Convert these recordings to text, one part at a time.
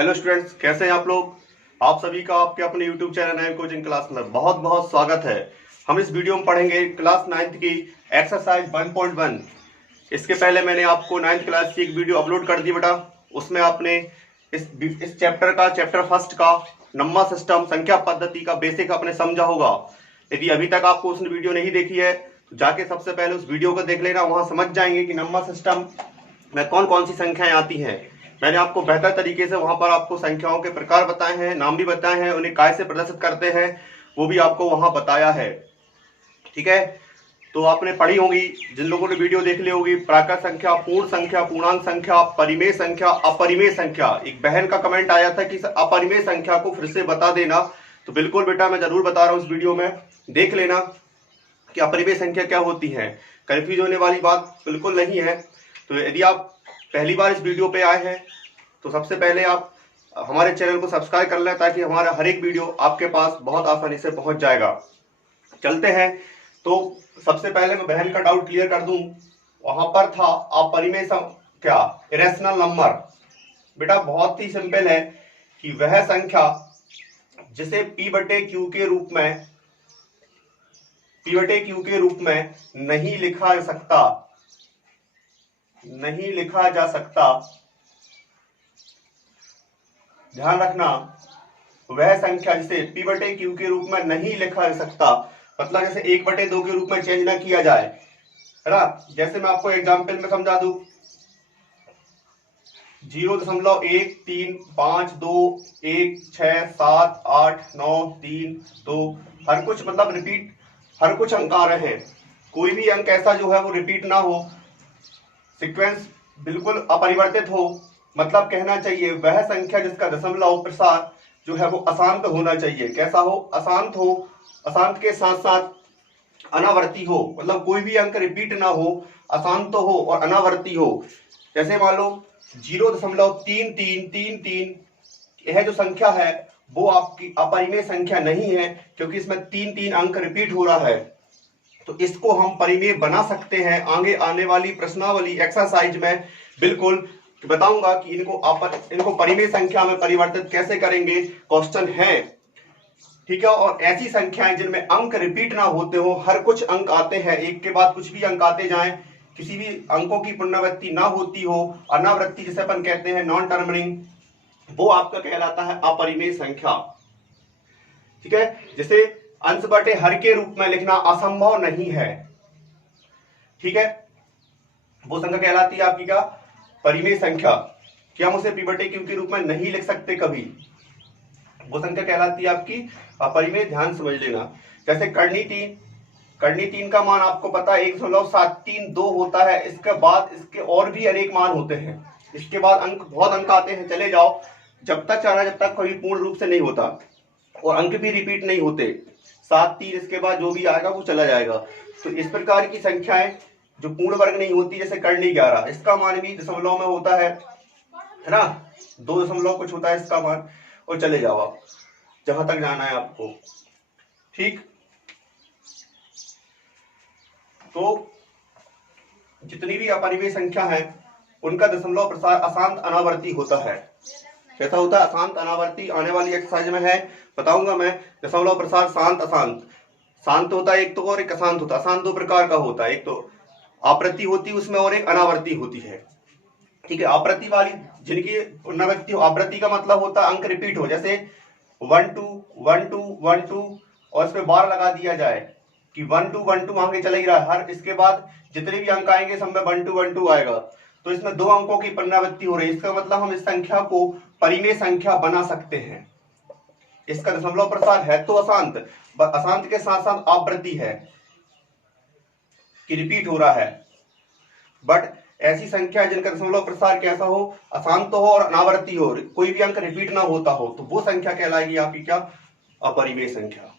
Hello students, कैसे हैं आप लोग। आप सभी का आपके अपने यूट्यूब चैनल नए कोचिंग क्लास में बहुत बहुत स्वागत है। हम इस वीडियो में पढ़ेंगे क्लास 9th की एक्सरसाइज 1.1। इसके पहले मैंने आपको 9th क्लास की एक वीडियो अपलोड कर दी बेटा। उसमें आपने इस चैप्टर फर्स्ट का नंबर सिस्टम संख्या पद्धति का बेसिक आपने समझा होगा। यदि अभी तक आपको उसने वीडियो नहीं देखी है तो जाके सबसे पहले उस वीडियो को देख लेना। वहां समझ जाएंगे कि नंबर सिस्टम में कौन कौन सी संख्याएं आती हैं। मैंने आपको बेहतर तरीके से वहां पर आपको संख्याओं के प्रकार बताए हैं, नाम भी बताए हैं, उन्हें काय से प्रदर्शित करते हैं वो भी आपको वहां बताया है। ठीक है, तो आपने पढ़ी होगी, जिन लोगों ने वीडियो देख ली होगी, प्राकृत संख्या, पूर्ण संख्या, पूर्णांक संख्या, परिमेय संख्या, अपरिमेय संख्या। एक बहन का कमेंट आया था कि अपरिमेय संख्या को फिर से बता देना, तो बिल्कुल बेटा मैं जरूर बता रहा हूं। इस वीडियो में देख लेना कि अपरिमेय संख्या क्या होती है। कंफ्यूज होने वाली बात बिल्कुल नहीं है। तो यदि आप पहली बार इस वीडियो पे आए हैं तो सबसे पहले आप हमारे चैनल को सब्सक्राइब कर लें, ताकि हमारा हर एक वीडियो आपके पास बहुत आसानी से पहुंच जाएगा। चलते हैं। तो सबसे पहले मैं बहन का डाउट क्लियर कर दूं। वहां पर था अपरिमेय संख्या, इरेशनल नंबर। बेटा बहुत ही सिंपल है कि वह संख्या जिसे P/Q के रूप में नहीं लिखा जा सकता। ध्यान रखना, वह संख्या जिसे P/Q के रूप में नहीं लिखा जा सकता, मतलब जैसे 1/2 के रूप में चेंज ना किया जाए, है ना। जैसे मैं आपको एग्जांपल में समझा दूं, 0.132167892 हर कुछ मतलब रिपीट, हर कुछ अंक आ रहे हैं। कोई भी अंक ऐसा जो है वो रिपीट ना हो, सीक्वेंस बिल्कुल अपरिवर्तित हो। मतलब कहना चाहिए वह संख्या जिसका दशमलव प्रसार जो है वो अशांत होना चाहिए। कैसा हो? अशांत हो। अशांत के साथ साथ अनावर्ती हो, मतलब कोई भी अंक रिपीट ना हो, अशांत हो और अनावर्ती हो। जैसे मान लो 0.3333, यह जो संख्या है वो आपकी अपरिमेय संख्या नहीं है, क्योंकि इसमें 3 अंक रिपीट हो रहा है। तो इसको हम परिमेय बना सकते हैं। आगे आने वाली प्रश्नावली एक्सरसाइज में बिल्कुल बताऊंगा कि इनको परिमेय संख्या में परिवर्तित कैसे करेंगे, क्वेश्चन है। ठीक है, और ऐसी संख्याएं जिनमें अंक रिपीट ना होते हो, हर कुछ अंक आते हैं, एक के बाद कुछ भी अंक आते जाएं, किसी भी अंकों की पुनरावृत्ति ना होती हो, अनावृत्ति जिसे अपन कहते हैं, नॉन टर्मिंग, वो आपका कहलाता है अपरिमेय संख्या। ठीक है, जिसे अंश बटे हर के रूप में लिखना असंभव नहीं है। ठीक है, वो संख्या कहलाती है आपकी क्या? परिमेय संख्या। क्या हम उसे P/Q के रूप में नहीं लिख सकते कभी? वो संख्या कहलाती है आपकी अपरिमेय। ध्यान समझ लेना। जैसे कर्णी 3 का मान आपको पता है 1.732 होता है। इसके बाद इसके और भी अनेक मान होते हैं। इसके बाद बहुत अंक आते हैं, चले जाओ जब तक चाहना, जब तक कभी पूर्ण रूप से नहीं होता और अंक भी रिपीट नहीं होते। 7-3 इसके बाद जो भी आएगा वो चला जाएगा। तो इस प्रकार की संख्याएं जो पूर्ण वर्ग नहीं होती, जैसे कर्णी 11, इसका मान भी दशमलव में होता है ना, 2 दशमलव कुछ होता है इसका मान, और चले जाओ आप जहां तक जाना है आपको। ठीक, तो जितनी भी अपरिमेय संख्या है उनका दशमलव प्रसार अशांत अनावर्ती होता है। कैसा होता है? अशांत अनावर्ती। आने वाली एक्सरसाइज में है, बताऊंगा मैं। दशमलव प्रसार शांत अशांत। शांत होता है एक तो, और एक अशांत होता है। अशांत 2 प्रकार का होता है, एक तो आवृत्ति होती है उसमें, और एक अनावर्ती होती है। ठीक है, आवृत्ति वाली जिनकी पुनरावृत्ति, आवृत्ति का मतलब होता है अंक रिपीट हो, जैसे 1 2 1 2 1 2 और इसमें बार लगा दिया जाए कि 1 2 1 2 आगे चला ही रहा है। हर इसके बाद जितने भी अंक आएंगे सब में 1 2 1 2 आएगा। तो इसमें 2 अंकों की पुनरावृत्ति हो रही है। इसका मतलब हम इस संख्या को परिमेय संख्या बना सकते हैं। इसका दशमलव प्रसार है तो अशांत, अशांत के साथ साथ आवृत्ति है कि रिपीट हो रहा है। बट ऐसी संख्या जिनका दशमलव प्रसार कैसा हो? अशांत हो और अनावर्ती हो, कोई भी अंक रिपीट ना होता हो, तो वो संख्या कहलाएगी आपकी क्या? अपरिमेय संख्या।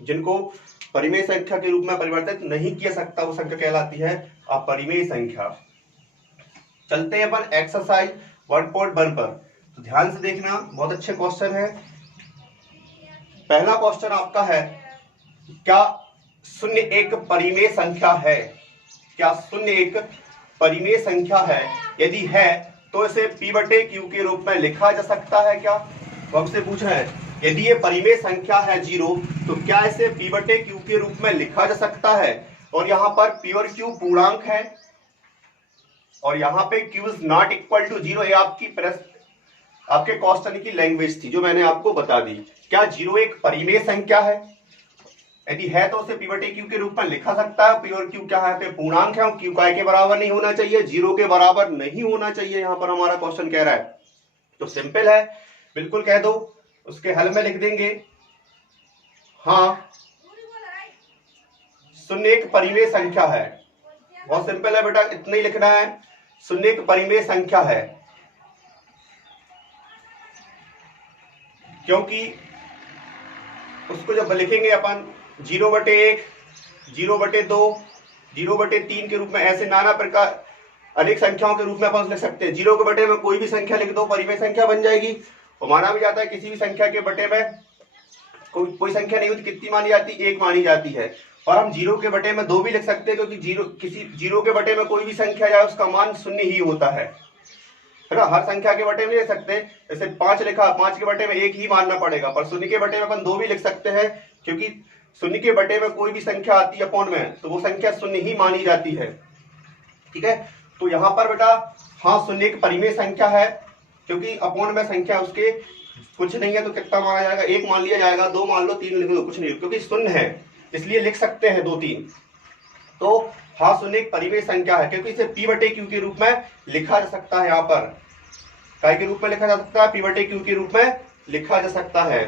जिनको परिमेय संख्या के रूप में परिवर्तित नहीं किया सकता वो संख्या कहलाती है अपरिमेय संख्या। चलते हैं अपन एक्सरसाइज 1.1 पर। तो ध्यान से देखना, बहुत अच्छे क्वेश्चन है। पहला क्वेश्चन आपका है, क्या 0 एक परिमेय संख्या है? क्या 0 एक परिमेय संख्या है? यदि है तो इसे P बटे Q के रूप में लिखा जा सकता है क्या? वो हमसे पूछ रहे हैं यदि ये परिमेय संख्या है 0 तो क्या इसे P बटे Q के रूप में लिखा जा सकता है? और यहाँ पर P और Q पूर्णांक है और यहाँ पे Q is not equal to 0। ये आपके क्वेश्चन की लैंग्वेज थी जो मैंने आपको बता दी। क्या 0 एक परिमेय संख्या है? यदि है तो उसे P बटे Q के रूप में लिखा सकता है। P और Q क्या है? पूर्णांक है और Q काय के बराबर नहीं होना चाहिए, 0 के बराबर नहीं होना चाहिए, यहाँ पर हमारा क्वेश्चन कह रहा है। तो सिंपल है, बिल्कुल कह दो, उसके हल में लिख देंगे हाँ शून्य एक परिमेय संख्या है। बहुत सिंपल है बेटा, इतना ही लिखना है, शून्य एक परिमेय संख्या है। क्योंकि उसको जब लिखेंगे अपन 0/1, 0/2, 0/3 के रूप में, ऐसे नाना प्रकार अनेक संख्याओं के रूप में अपन लिख सकते हैं। 0 के बटे में कोई भी संख्या लिख दो, परिमेय संख्या बन जाएगी। और माना भी जाता है किसी भी संख्या के बटे में कोई संख्या नहीं होती, कितनी मानी जाती है? 1 मानी जाती है। और हम 0 के बटे में 2 भी लिख सकते हैं, क्योंकि किसी 0 के बटे में कोई भी संख्या जाए उसका मान 0 ही होता है ना। हर संख्या के बटे में लिख सकते हैं, जैसे 5 लिखा, 5 के बटे में 1 ही मानना पड़ेगा, पर 0 के बटे में अपन 2 भी लिख सकते हैं, क्योंकि 0 के बटे में कोई भी संख्या आती है अपॉन में तो वो संख्या 0 ही मानी जाती है। ठीक है, तो यहाँ पर बेटा हाँ शून्य एक परिमेय संख्या है, क्योंकि अपॉन में संख्या उसके कुछ नहीं है तो कितना माना जाएगा? 1 मान लिया जाएगा, 2 मान लो, 3 लिख लो, कुछ नहीं, क्योंकि शून्य है इसलिए लिख सकते हैं 2, 3। तो हाँ शून्य एक परिमेय संख्या है, क्योंकि इसे P बटे Q के रूप में लिखा जा सकता है। यहाँ पर काय के रूप में लिखा जा सकता है? P बटे Q के रूप में लिखा जा सकता है।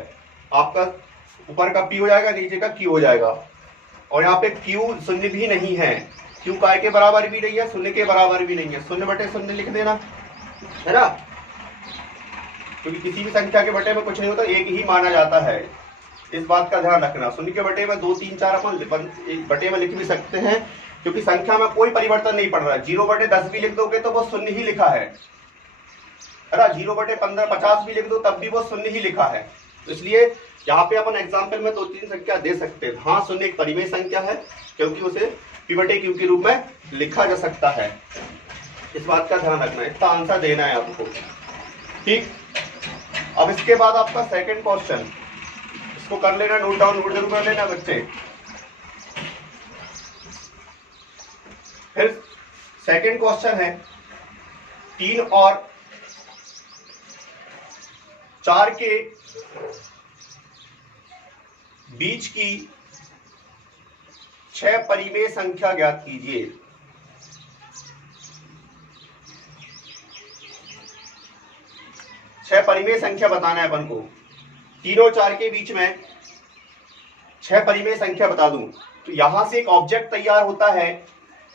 आपका ऊपर का P हो जाएगा, नीचे का Q हो जाएगा। और यहाँ पे Q शून्य भी नहीं है, Q काय के बराबर भी नहीं है, शून्य के बराबर भी नहीं है, 0/0 लिख देना, है ना, क्योंकि किसी भी संख्या के बटे में कुछ नहीं होता, 1 ही माना जाता है। इस बात का ध्यान रखना। शून्य के बटे में 2, 3, 4 अपन एक बटे में लिख भी सकते हैं, क्योंकि संख्या में कोई परिवर्तन नहीं पड़ रहा है। 0/10 भी लिख दोगे तो वो शून्य ही लिखा है ना। 0/15, 50 भी लिख दो तब भी वो शून्य ही लिखा है। तो इसलिए यहाँ पे अपन एग्जाम्पल में 2-3 संख्या दे सकते हैं। हाँ शून्य एक परिमेय संख्या है, क्योंकि उसे P बटे Q के रूप में लिखा जा सकता है। इस बात का ध्यान रखना है, इसका आंसर देना है आपको। ठीक, अब इसके बाद आपका सेकंड क्वेश्चन, इसको कर लेना, नोट डाउन, नोट जरूर कर लेना बच्चे। फिर सेकंड क्वेश्चन है 3 और 4 के बीच की 6 परिमेय संख्या ज्ञात कीजिए। छह परिमेय संख्या बताना है अपन को। 3 और 4 के बीच में 6 परिमेय संख्या बता दूं तो यहां से एक ऑब्जेक्ट तैयार होता है।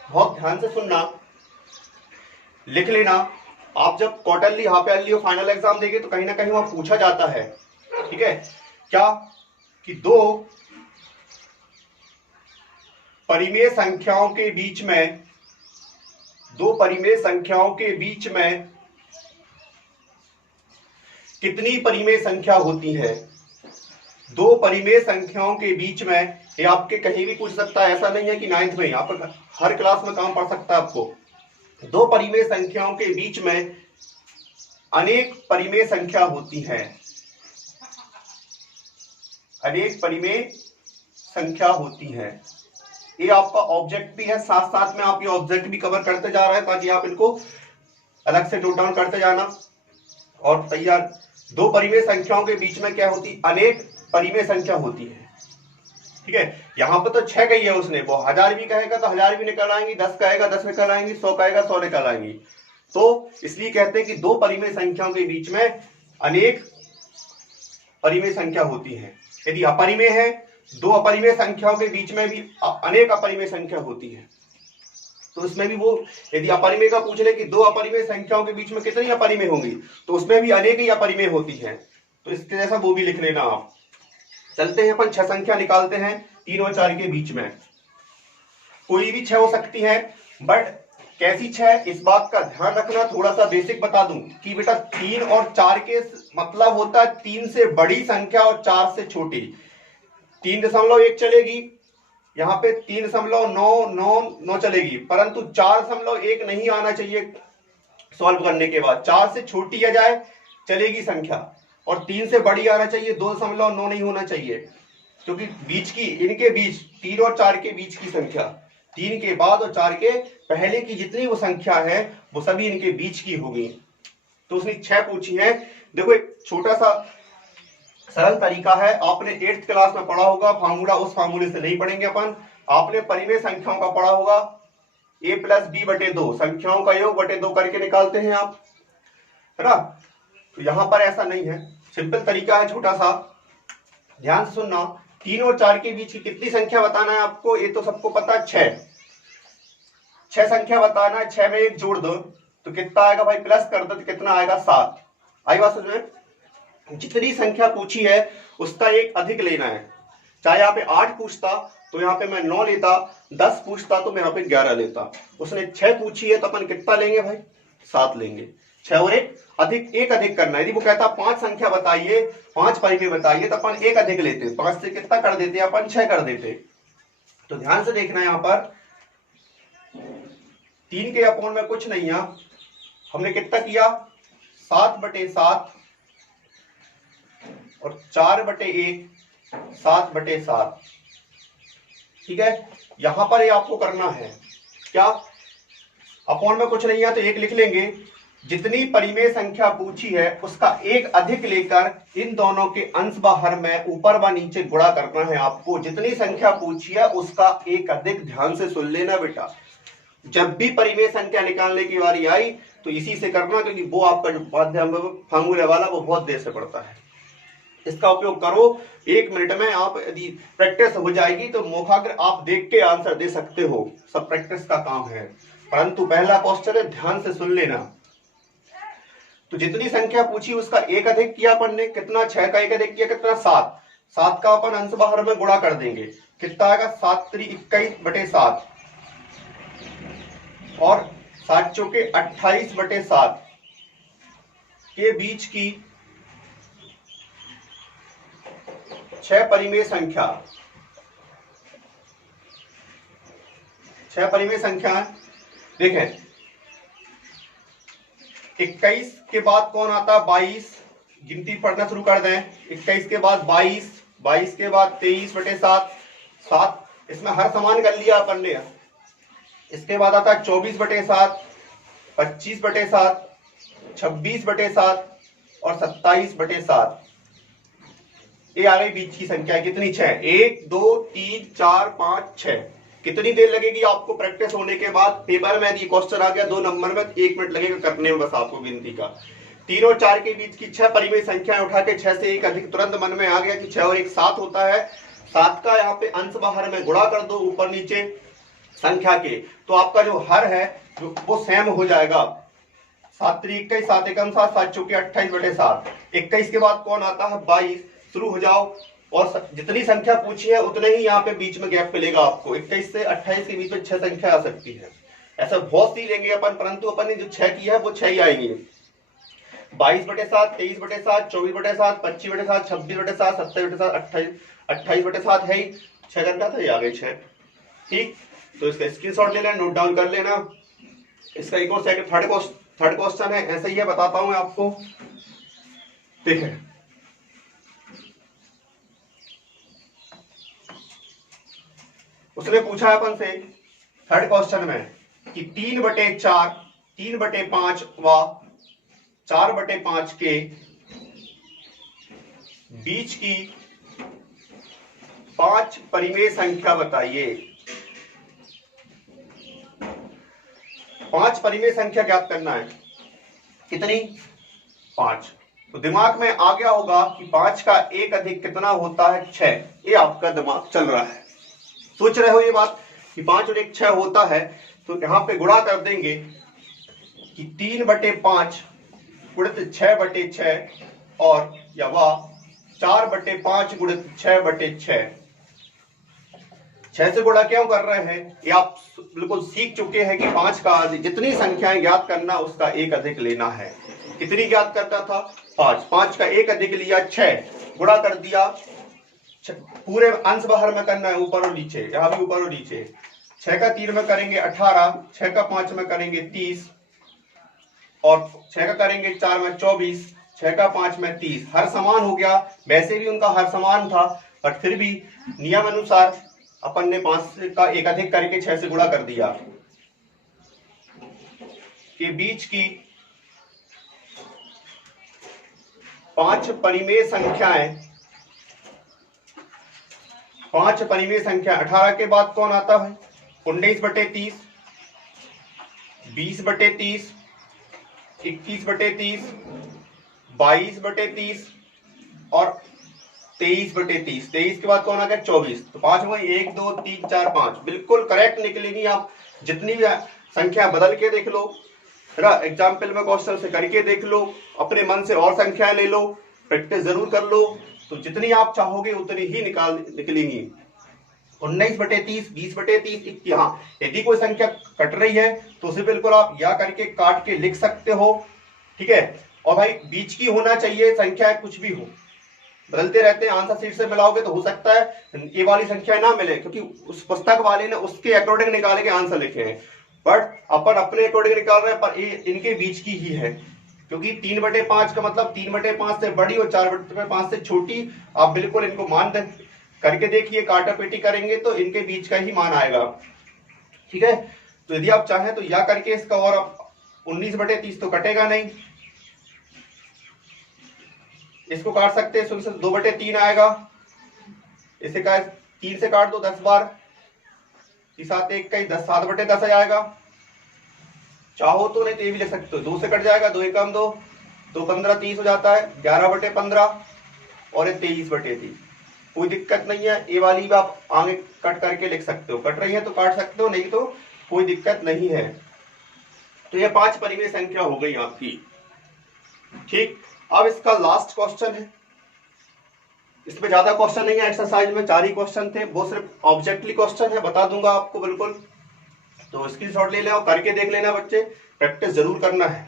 बहुत ध्यान से सुनना, लिख लेना। आप जब क्वार्टरली, हाफ ईयरली और फाइनल एग्जाम देंगे तो कहीं ना कहीं वहां पूछा जाता है। ठीक है, क्या कि 2 परिमेय संख्याओं के बीच में, 2 परिमेय संख्याओं के बीच में कितनी परिमेय संख्या होती है? 2 परिमेय संख्याओं के बीच में, ये आपके कहीं भी पूछ सकता है, ऐसा नहीं है कि 9th में, आप हर क्लास में काम पढ़ सकता है आपको। 2 परिमेय संख्याओं के बीच में अनेक परिमेय संख्या होती है, अनेक परिमेय संख्या होती है। ये आपका ऑब्जेक्ट भी है, साथ साथ में आप ये ऑब्जेक्ट भी कवर करते जा रहे हैं, ताकि आप इनको अलग से नोट डाउन करते जाना और तैयार। 2 परिमेय संख्याओं के बीच में क्या होती? अनेक परिमेय संख्या होती है। ठीक है, यहां पर तो 6 कही है उसने, वो 1000 भी कहेगा तो 1000 भी निकल आएंगी, 10 कहेगा 10 निकल आएंगी, 100 कहेगा 100 निकल आएंगी। तो इसलिए कहते हैं कि 2 परिमेय संख्याओं के बीच में अनेक परिमेय संख्या होती है। यदि अपरिमेय है, 2 अपरिमेय संख्याओं के बीच में भी अनेक अपरिमेय संख्या होती है। तो उसमें भी वो, यदि अपरिमेय का पूछ ले कि 2 अपरिमेय संख्याओं के बीच में कितनी अपरिमेय होंगी, तो उसमें भी अनेक ही अपरिमेय होती है। तो इसके जैसा वो भी लिख लेना आप। चलते हैं अपन 6 संख्या निकालते हैं 3 और 4 के बीच में। कोई भी 6 हो सकती है, बट कैसी 6 इस बात का ध्यान रखना। थोड़ा सा बेसिक बता दूं कि बेटा 3 और 4 के मतलब होता है 3 से बड़ी संख्या और 4 से छोटी। 3.1 चलेगी, यहाँ पे 3.999 चलेगी, परंतु 4.1 नहीं आना चाहिए। सॉल्व करने के बाद 4 से छोटी आ जाए चलेगी संख्या, और 3 से बड़ी आना चाहिए, 2.9 नहीं होना चाहिए, क्योंकि बीच की, इनके बीच 3 और 4 के बीच की संख्या, 3 के बाद और 4 के पहले की जितनी वो संख्या है वो सभी इनके बीच की होगी। तो उसने 6 पूछी है। देखो एक छोटा सा सरल तरीका है, आपने 8th क्लास में पढ़ा होगा फार्मूला, उस फार्मूले से नहीं पढ़ेंगे अपन। आपने परिमेय संख्याओं का पढ़ा होगा, a प्लस बी बटे 2, संख्याओं का योग बटे 2 करके निकालते हैं आप, है ना। तो यहां पर ऐसा नहीं है, सिंपल तरीका है छोटा सा, ध्यान से सुनना। 3 और 4 के बीच की कितनी संख्या बताना है आपको, ये तो सबको पता है 6 संख्या बताना है। 6 में 1 जोड़ दो तो कितना आएगा भाई, प्लस कर दो तो कितना आएगा 7। आई बात समझ में। जितनी संख्या पूछी है उसका एक अधिक लेना है। चाहे यहाँ पे 8 पूछता तो यहाँ पे मैं 9 लेता, 10 पूछता तो मैं यहाँ पे 11 लेता। उसने 6 पूछी है तो अपन कितना लेंगे भाई, 7 लेंगे। 6 और एक अधिक करना है। यदि वो कहता 5 संख्या बताइए, 5 परिमेय बताइए, तो अपन एक अधिक लेते, 5 से कितना कर देते, अपन 6 कर देते। तो ध्यान से देखना, यहाँ पर 3 के अपोन में कुछ नहीं है, हमने कितना किया 7/7 और 4/1 7/7। ठीक है, यहां पर ये आपको करना है क्या, अपोन में कुछ नहीं है तो एक लिख लेंगे। जितनी परिमेय संख्या पूछी है उसका एक अधिक लेकर इन दोनों के अंश व हर में ऊपर व नीचे गुणा करना है आपको। जितनी संख्या पूछी है उसका एक अधिक, ध्यान से सुन लेना बेटा, जब भी परिमेय संख्या निकालने की बारी आई तो इसी से करना, क्योंकि वो आपका जो माध्यम फार्मूले वाला वो बहुत देर से पड़ता है। इसका उपयोग करो, 1 मिनट में आप यदि प्रैक्टिस हो जाएगी तो मौखाग्र आप देख के आंसर दे सकते हो, सब प्रैक्टिस का काम है। परंतु पहला क्वेश्चन है, ध्यान से सुन लेना। तो जितनी संख्या पूछी उसका एक अधिक किया अपन ने, कितना 6 का एक अधिक किया, कितना 7। 7 का अपन अंश बाहर में गुणा कर देंगे, कितना आएगा 7 × 21/7 और 7 चौके 28/7 के बीच की 6 परिमेय संख्या, 6 परिमेय संख्या देखें। 21 के बाद कौन आता है, 22, गिनती पढ़ना शुरू कर दें। 21 के बाद 22, 22 के बाद 23/7, 7, इसमें हर समान कर लिया अपन ने। इसके बाद आता है 24/7, 25/7, 26/7 और 27/7। ये आ गई बीच की संख्या, कितनी 6, 1 2 3 4 5 6। कितनी देर लगेगी आपको प्रैक्टिस होने के बाद, पेपर में यदि क्वेश्चन आ गया 2 नंबर में 1 मिनट लगेगा करने में बस आपको गिनती का। 3 और 4 के बीच की 6 परिमेय संख्याएं उठा के 6 से एक अधिक, तुरंत मन में आ गया कि 6 और 1 7 होता है। 7 का यहाँ पे अंश बाहर में गुणा कर दो ऊपर नीचे संख्या के, तो आपका जो हर है वो सेम हो जाएगा। 7 × 21, 7 × 7, 7 चौके 28/7। 21 के बाद कौन आता है 22, शुरू हो जाओ, और जितनी संख्या पूछी है उतने ही यहाँ पे बीच में गैप मिलेगा आपको। 21 से 28 के बीच में 6 संख्या आ सकती है, ऐसा बहुत सी लेंगे अपन, परंतु अपन ने जो 6 किया है वो 6 ही आएंगे। 22/7, 23/7, 24/7, 25/7, 26/7, 27/7, 28/7 है ही, 6 करना था, ये आ गए 6। ठीक, तो इसका स्क्रीनशॉट ले लेना, नोट डाउन कर लेना। इसका एक और थर्ड क्वेश्चन है, ऐसा ही है, बताता हूं मैं आपको। देखिए उसने पूछा अपन से थर्ड क्वेश्चन में कि 3/4, 3/5 व 4/5 के बीच की 5 परिमेय संख्या बताइए। 5 परिमेय संख्या ज्ञात करना है, कितनी 5। तो दिमाग में आ गया होगा कि 5 का एक अधिक कितना होता है 6, ये आपका दिमाग चल रहा है, सोच रहे हो ये बात कि 5 और 1 6 होता है। तो यहां पे गुणा कर देंगे कि 3/5 गुणित 6/6 और या वह 4/5 गुणित 6/6। 6 से गुणा क्यों कर रहे हैं, ये आप बिल्कुल सीख चुके हैं कि 5 का जितनी संख्याएं ज्ञात करना उसका एक अधिक लेना है। कितनी ज्ञात करता था 5, 5 का एक अधिक लिया 6, गुणा कर दिया, पूरे अंश बाहर में करना है, ऊपर और नीचे, यहां भी ऊपर और नीचे। 6 का 3 में करेंगे 18, 6 का 5 में करेंगे 30, और 6 का करेंगे 4 में 24, 6 का 5 में 30, हर समान हो गया। वैसे भी उनका हर समान था, बट फिर भी नियम अनुसार अपन ने 5 का एक अधिक करके 6 से गुणा कर दिया। के बीच की 5 परिमेय संख्याएं, 5 परिमेय संख्या 18 के बाद कौन आता है? 19/30, 20/30, 21/30, 22/30 और 23/30। 23 के बाद कौन आ गया? 24। तो 5 हो गई, 1 2 3 4 5, बिल्कुल करेक्ट निकलेगी। आप जितनी भी संख्या बदल के देख लो, एग्जाम्पल में क्वेश्चन से करके देख लो, अपने मन से और संख्या ले लो, प्रैक्टिस जरूर कर लो, तो जितनी आप चाहोगे उतनी ही निकलेंगी। 19/30, 20/30, हाँ, यदि कोई संख्या कट रही है तो उसे बिल्कुल आप या करके काट के लिख सकते हो, ठीक है। और भाई बीच की होना चाहिए संख्या, कुछ भी हो, बदलते रहते हैं। आंसर शीट से मिलाओगे तो हो सकता है ये वाली संख्या ना मिले, क्योंकि उस पुस्तक वाले ने उसके अकॉर्डिंग निकाले के आंसर लिखे हैं, बट अपन अपने अकॉर्डिंग निकाल रहे हैं, पर ये इनके बीच की ही है, क्योंकि 3/5 का मतलब 3/5 से बड़ी और 4/5 से छोटी। आप बिल्कुल इनको मान करके देखिए, काटा पेटी करेंगे तो इनके बीच का ही मान आएगा, ठीक है। तो यदि आप चाहें तो या करके इसका, और 19/30 तो कटेगा नहीं, इसको काट सकते हैं, 2/3 आएगा, इसे 3 से काट दो 10 बार, 7 1 का 10, 7/10 आएगा। चाहो तो नहीं तो ये भी लिख सकते हो, 2 से कट जाएगा, 2 एकम 2, तो 15 30 हो जाता है, 11/15 और ये 23/30। कोई दिक्कत नहीं है, ये वाली भी आप आगे कट करके लिख सकते हो, कट रही है तो काट सकते हो, नहीं तो कोई दिक्कत नहीं है। तो ये 5 परिमेय संख्या हो गई आपकी, ठीक। अब इसका लास्ट क्वेश्चन है, इसमें ज्यादा क्वेश्चन नहीं है, एक्सरसाइज में 4 ही क्वेश्चन थे, वो सिर्फ ऑब्जेक्टिव क्वेश्चन है, बता दूंगा आपको बिल्कुल। तो स्क्रीनशॉट ले लें और करके देख लेना बच्चे, प्रैक्टिस जरूर करना है।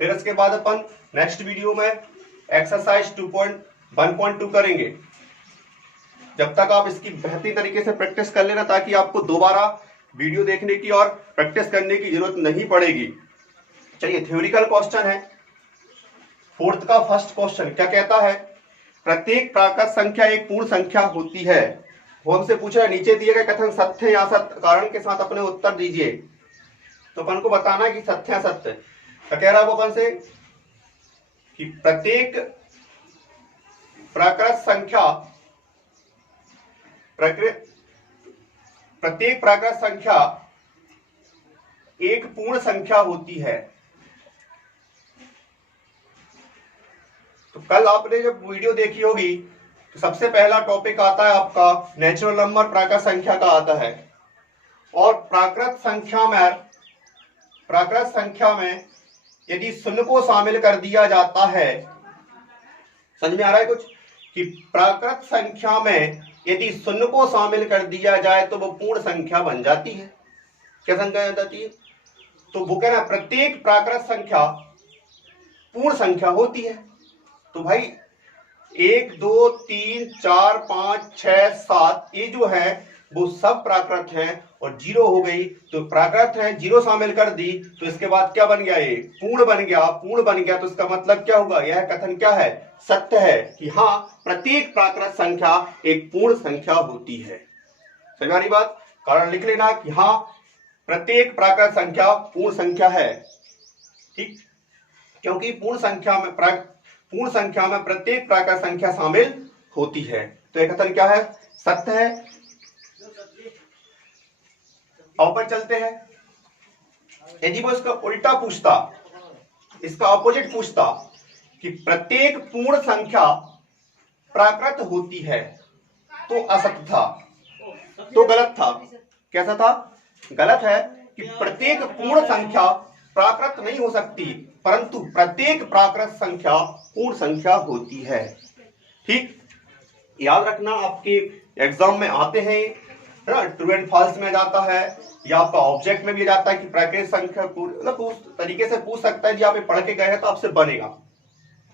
फिर इसके बाद अपन नेक्स्ट वीडियो में एक्सरसाइज 2.1.2 करेंगे। जब तक आप इसकी बेहतरीन तरीके से प्रैक्टिस कर लेना, ताकि आपको दोबारा वीडियो देखने की और प्रैक्टिस करने की जरूरत नहीं पड़ेगी। चलिए, थ्योरिकल क्वेश्चन है, 4th का फर्स्ट क्वेश्चन क्या कहता है? प्रत्येक प्राकृत संख्या एक पूर्ण संख्या होती है। वो हमसे पूछ रहा है, नीचे दिए गए कथन सत्य या असत्य, कारण के साथ अपने उत्तर दीजिए। तो अपन को बताना है कि सत्य या असत्य। क्या कह रहा है वो अपन से कि प्रत्येक प्राकृत संख्या एक पूर्ण संख्या होती है। तो कल आपने जब वीडियो देखी होगी तो सबसे पहला टॉपिक आता है आपका नेचुरल नंबर, प्राकृत संख्या का आता है। और प्राकृत संख्या में यदि शून्य को शामिल कर दिया जाता है, समझ में आ रहा है कुछ? कि प्राकृत संख्या में यदि शून्य को शामिल कर दिया जाए तो वो पूर्ण संख्या बन जाती है। क्या संख्या बन जाती है? तो वो कहना प्रत्येक प्राकृत संख्या पूर्ण संख्या होती है। तो भाई 1 2 3 4 5 6 7 ये जो है वो सब प्राकृत हैं, और 0 हो गई तो प्राकृत है, 0 शामिल कर दी तो इसके बाद क्या बन गया? ये पूर्ण बन गया। पूर्ण बन गया तो इसका मतलब क्या होगा? यह कथन क्या है? सत्य है कि हाँ, प्रत्येक प्राकृत संख्या एक पूर्ण संख्या होती है। समझ आ रही बात? कारण लिख लेना कि हाँ, प्रत्येक प्राकृत संख्या पूर्ण संख्या है, ठीक। क्योंकि पूर्ण संख्या में प्रत्येक प्राकृत संख्या शामिल होती है। तो यह कथन क्या है? सत्य है। अब पर चलते हैं, यदि वो इसका उल्टा पूछता, इसका ऑपोजिट पूछता कि प्रत्येक पूर्ण संख्या प्राकृत होती है, तो असत्य था, तो गलत था। कैसा था? गलत है कि प्रत्येक पूर्ण संख्या प्राकृत नहीं हो सकती, परंतु प्रत्येक प्राकृत संख्या पूर्ण संख्या होती है, ठीक। याद रखना, आपके एग्जाम में आते हैं, ट्रू एंड फॉल्स में जाता है, या आपका ऑब्जेक्ट में भी जाता है कि प्राकृत संख्या मतलब उस तरीके से पूछ सकता है, जी आप पढ़ के गए हैं तो आपसे बनेगा।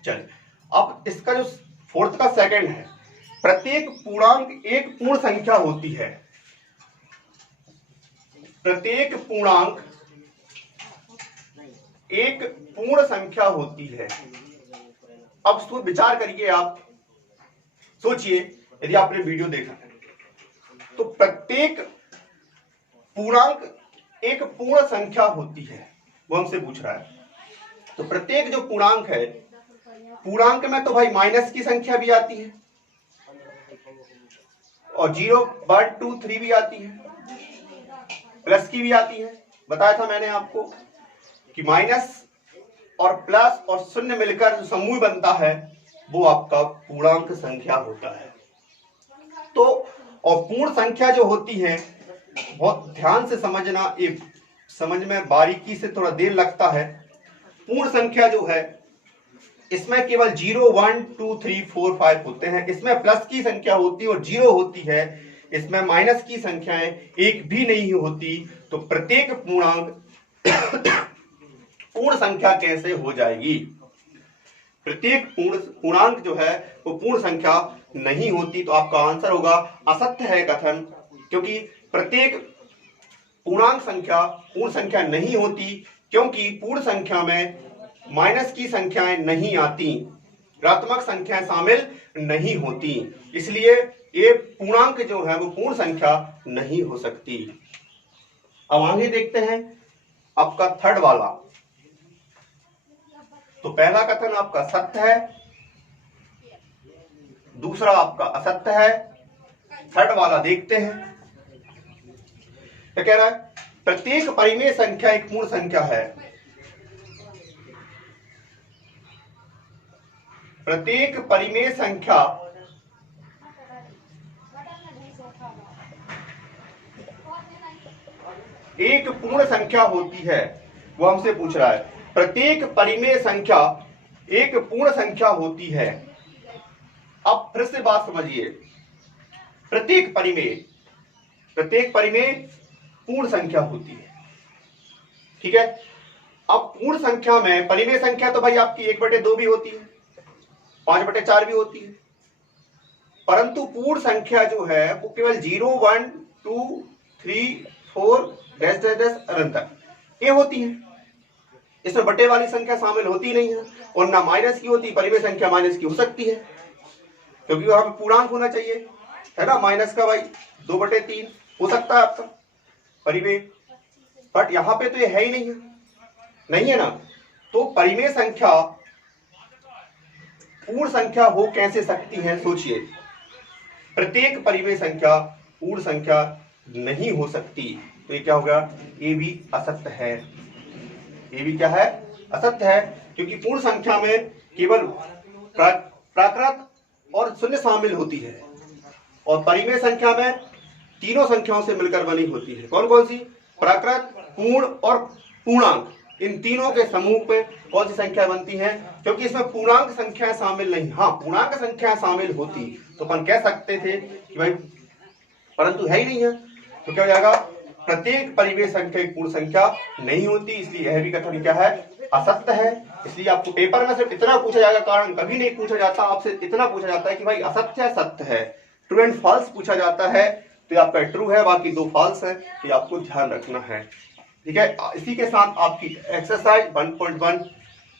चलिए, अब इसका जो 4th का सेकंड है, प्रत्येक पूर्णांक एक पूर्ण संख्या होती है। प्रत्येक पूर्णांक एक पूर्ण संख्या होती है। अब इसको विचार करिए, आप सोचिए, यदि आपने वीडियो देखा है तो प्रत्येक पूर्णांक एक पूर्ण संख्या होती है, वो हमसे पूछ रहा है। तो प्रत्येक जो पूर्णांक है, पूर्णांक में तो भाई माइनस की संख्या भी आती है और 0, 1, 2, 3 भी आती है, प्लस की भी आती है। बताया था मैंने आपको कि माइनस और प्लस और शून्य मिलकर जो समूह बनता है वो आपका पूर्णांक संख्या होता है। तो और पूर्ण संख्या जो होती है, बहुत ध्यान से समझना, ये समझ में बारीकी से थोड़ा देर लगता है। पूर्ण संख्या जो है इसमें केवल 0, 1, 2, 3, 4, 5 होते हैं। इसमें प्लस की संख्या होती है और 0 होती है। इसमें माइनस की संख्याएं एक भी नहीं होती। तो प्रत्येक पूर्णांक पूर्ण संख्या कैसे हो जाएगी? प्रत्येक पूर्णांक जो है वो पूर्ण संख्या नहीं होती। तो आपका आंसर होगा असत्य है कथन, क्योंकि प्रत्येक पूर्णांक संख्या पूर्ण संख्या नहीं होती, क्योंकि पूर्ण संख्या में माइनस की संख्याएं नहीं आती, ऋणात्मक संख्याएं शामिल नहीं होती, इसलिए ये पूर्णांक जो है वो पूर्ण संख्या नहीं हो सकती। अब आगे देखते हैं आपका थर्ड वाला। तो पहला कथन आपका सत्य है, दूसरा आपका असत्य है, थर्ड वाला देखते हैं। क्या कह रहा है? प्रत्येक परिमेय संख्या एक पूर्ण संख्या है। प्रत्येक परिमेय संख्या एक पूर्ण संख्या होती है, वो हमसे पूछ रहा है। प्रत्येक परिमेय संख्या एक पूर्ण संख्या होती है। अब फिर से बात समझिए, प्रत्येक परिमेय पूर्ण संख्या होती है, ठीक है। अब पूर्ण संख्या में परिमेय संख्या तो भाई आपकी 1/2 भी होती है, 5/4 भी होती है, परंतु पूर्ण संख्या जो है वो केवल 0, 1, 2, 3, 4 डैश अनंत ये होती है। इसमें बटे वाली संख्या शामिल होती नहीं है और ना माइनस की होती। परिमेय संख्या माइनस की हो सकती है क्योंकि वहां पे पूर्णांक होना चाहिए, है ना। माइनस का भाई 2/3 हो सकता है आपका परिमेय, बट यहां पे तो ये है ही नहीं है ना। तो परिमेय संख्या पूर्ण संख्या हो कैसे सकती है? सोचिए, प्रत्येक परिमेय संख्या पूर्ण संख्या नहीं हो सकती। तो ये क्या होगा? ये भी असत्य है। ये भी क्या है? असत्य है, क्योंकि पूर्ण संख्या में केवल प्राकृत और शून्य शामिल होती है और परिमेय संख्या में तीनों संख्याओं से मिलकर बनी होती है। कौन कौन सी? प्राकृत, पूर्ण और पूर्णांक। इन तीनों के समूह पे कौन सी संख्या बनती है? क्योंकि इसमें पूर्णांक संख्याएं शामिल नहीं। हाँ, पूर्णांक संख्या शामिल होती तो अपन कह सकते थे कि भाई, परंतु है ही नहीं है। तो क्या हो जाएगा? प्रत्येक परिमेय संख्या एक पूर्ण संख्या नहीं होती, इसलिए यह भी कथन क्या है? असत्य है। इसलिए आपको पेपर में सिर्फ इतना पूछा जाएगा, कारण कभी नहीं पूछा जाता, आपसे इतना पूछा जाता है कि भाई असत्य है सत्य है, ट्रू एंड फॉल्स पूछा जाता है। तो आपका ट्रू है, बाकी 2 फॉल्स है, ये आपको ध्यान रखना है, ठीक है। इसी के साथ आपकी एक्सरसाइज 1.1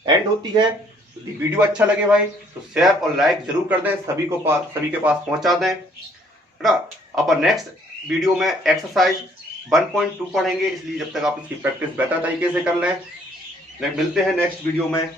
एंड होती है। यदि वीडियो अच्छा लगे भाई तो शेयर और लाइक जरूर कर दें, सभी के पास पहुंचा दें, है ना। अपन नेक्स्ट वीडियो में एक्सरसाइज 1.2 पढ़ेंगे, इसलिए जब तक आप इसकी प्रैक्टिस बेहतर तरीके से कर लें। मिलते हैं नेक्स्ट वीडियो में।